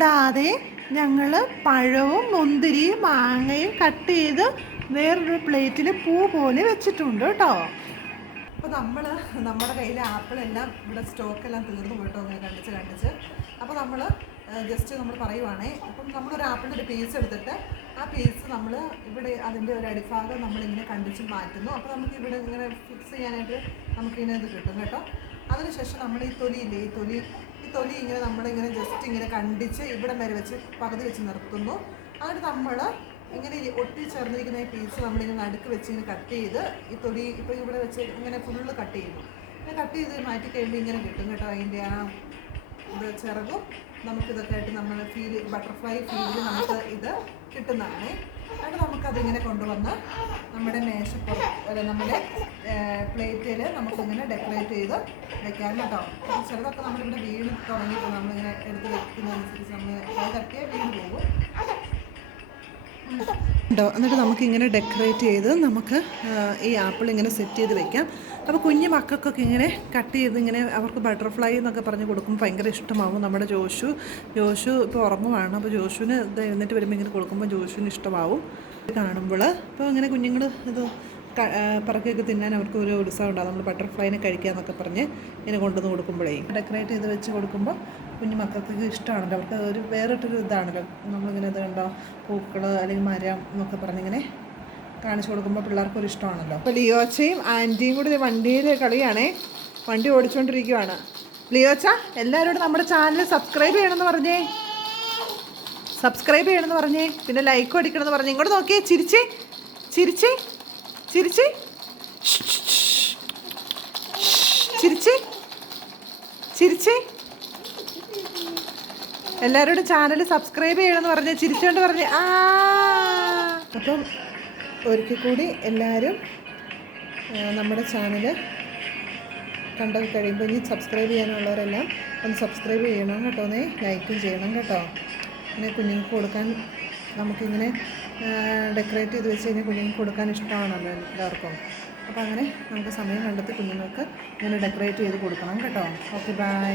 കൂടാതെ ഞങ്ങൾ പഴവും മുന്തിരിയും മാങ്ങയും കട്ട് ചെയ്ത് വേറൊരു പ്ലേറ്റിൽ പൂ പോലെ വെച്ചിട്ടുണ്ട് കേട്ടോ. അപ്പോൾ നമ്മുടെ കയ്യിലെ ആപ്പിളെല്ലാം ഇവിടെ സ്റ്റോക്കെല്ലാം തീർന്നു പോയിട്ടോ, അങ്ങനെ കണ്ടിച്ച്. അപ്പോൾ നമ്മൾ ജസ്റ്റ് നമ്മൾ പറയുവാണേ, അപ്പം നമ്മളൊരു ആപ്പിളിൻ്റെ ഒരു പീസ് എടുത്തിട്ട് ആ പീസ് നമ്മൾ ഇവിടെ അതിൻ്റെ ഒരു അടിഭാഗം നമ്മളിങ്ങനെ കണ്ടിച്ച് മാറ്റുന്നു. അപ്പോൾ നമുക്ക് ഇവിടെ ഇങ്ങനെ ഫിക്സ് ചെയ്യാനായിട്ട് നമുക്കിങ്ങനെ ഇത് കിട്ടും കേട്ടോ. അതിനുശേഷം നമ്മൾ ഈ തൊലി ഇങ്ങനെ നമ്മളിങ്ങനെ ജസ്റ്റ് ഇങ്ങനെ കണ്ടിച്ച് ഇവിടെ വരെ വെച്ച് പകുതി വെച്ച് നിർത്തുന്നു. എന്നിട്ട് നമ്മൾ ഇങ്ങനെ ഒട്ടിച്ചേർന്നിരിക്കുന്ന ഈ പീസ് നമ്മളിങ്ങനെ നടുക്ക് വെച്ച് ഇങ്ങനെ കട്ട് ചെയ്ത് ഈ തൊലി ഇപ്പോൾ ഇവിടെ വെച്ച് ഇങ്ങനെ ഫുള്ള് കട്ട് ചെയ്യുന്നു. ഇങ്ങനെ കട്ട് ചെയ്ത് മാറ്റി കഴിയുമ്പോൾ ഇങ്ങനെ കിട്ടും കേട്ടോ. അതിൻ്റെ ആ ഇത് ചിറകും നമുക്കിതൊക്കെ ആയിട്ട് നമ്മൾ ബട്ടർഫ്ലൈ ഫീലിൽ നമുക്ക് ഇത് കിട്ടുന്നതാണ്. എന്നിട്ട് നമുക്കതിങ്ങനെ കൊണ്ടുവന്ന് നമ്മുടെ നമ്മുടെ പ്ലേറ്റിൽ നമുക്കിങ്ങനെ ഡെക്കറേറ്റ് ചെയ്ത് വെക്കാം കേട്ടോ. ചിലതൊക്കെ നമ്മളിവിടെ വീണ് തുടങ്ങിയിട്ട് നമ്മളിങ്ങനെ എടുത്ത് വെക്കുന്നതനുസരിച്ച് നമ്മൾ കൈ തട്ടിയാൽ വീണ് പോകും കേട്ടോ. എന്നിട്ട് നമുക്കിങ്ങനെ ഡെക്കറേറ്റ് ചെയ്ത് നമുക്ക് ഈ ആപ്പിൾ ഇങ്ങനെ സെറ്റ് ചെയ്ത് വെക്കാം. അപ്പോൾ കുഞ്ഞു മക്കൾക്കൊക്കെ ഇങ്ങനെ കട്ട് ചെയ്ത് ഇങ്ങനെ അവർക്ക് ബട്ടർഫ്ലൈ എന്നൊക്കെ പറഞ്ഞ് കൊടുക്കുമ്പോൾ ഭയങ്കര ഇഷ്ടമാവും. നമ്മുടെ ജോഷു ഇപ്പോൾ ഉറങ്ങുവാണ്. അപ്പോൾ ജോഷുവിന് ഇത് എഴുന്നേറ്റ് വരുമ്പോൾ ഇങ്ങനെ കൊടുക്കുമ്പോൾ ജോഷുവിന് ഇഷ്ടമാവും കാണുമ്പോൾ. അപ്പോൾ അങ്ങനെ കുഞ്ഞുങ്ങൾ ഇത് പറക്കൊക്കെ തിന്നാൻ അവർക്ക് ഒരു ഉത്സാഹം ഉണ്ടാകും. നമ്മൾ ബട്ടർഫ്ലൈനെ കഴിക്കുക എന്നൊക്കെ പറഞ്ഞ് ഇങ്ങനെ കൊണ്ടുവന്ന് കൊടുക്കുമ്പോഴേ ഡെക്കറേറ്റ് ചെയ്ത് വെച്ച് കൊടുക്കുമ്പോൾ കുഞ്ഞു മക്കൾക്ക് ഇഷ്ടമാണല്ലോ. അവർക്ക് ഒരു വേറിട്ടൊരു ഇതാണല്ലോ. നമ്മളിങ്ങനെ ഇത് കണ്ടോ പൂക്കൾ അല്ലെങ്കിൽ മരം എന്നൊക്കെ പറഞ്ഞിങ്ങനെ കാണിച്ചു കൊടുക്കുമ്പോൾ പിള്ളേർക്കൊരു ഇഷ്ടമാണല്ലോ. അപ്പോൾ ലിയോച്ചയും ആൻറ്റിയും കൂടി വണ്ടിയിൽ കളിയാണേ, വണ്ടി ഓടിച്ചുകൊണ്ടിരിക്കുവാണ്. ലിയോച്ച എല്ലാവരോടും നമ്മുടെ ചാനൽ സബ്സ്ക്രൈബ് ചെയ്യണമെന്ന് പറഞ്ഞേ, പിന്നെ ലൈക്കും അടിക്കണമെന്ന് പറഞ്ഞേ. ഇങ്ങോട്ട് നോക്കിയേ, ചിരിച്ചേ എല്ലാവരോടും ചാനൽ സബ്സ്ക്രൈബ് ചെയ്യണമെന്ന് പറഞ്ഞ് ചിരിച്ചുകൊണ്ട് പറഞ്ഞ് അപ്പം ഒരിക്കൽ കൂടി എല്ലാവരും നമ്മുടെ ചാനൽ കണ്ടു കഴിയുമ്പോൾ ഇനി സബ്സ്ക്രൈബ് ചെയ്യാനുള്ളവരെല്ലാം ഒന്ന് സബ്സ്ക്രൈബ് ചെയ്യണം കേട്ടോ. ലൈക്കും ചെയ്യണം കേട്ടോ. പിന്നെ കുഞ്ഞുങ്ങൾക്ക് കൊടുക്കാൻ നമുക്കിങ്ങനെ ഡെക്കറേറ്റ് ചെയ്ത് വെച്ച് കഴിഞ്ഞാൽ കുഞ്ഞുങ്ങൾക്ക് കൊടുക്കാൻ ഇഷ്ടമാണല്ലോ എല്ലാവർക്കും. അപ്പോൾ അങ്ങനെ നമുക്ക് സമയം കണ്ടെത്തി കുഞ്ഞുങ്ങൾക്ക് ഇങ്ങനെ ഡെക്കറേറ്റ് ചെയ്ത് കൊടുക്കണം കേട്ടോ. Okay, by.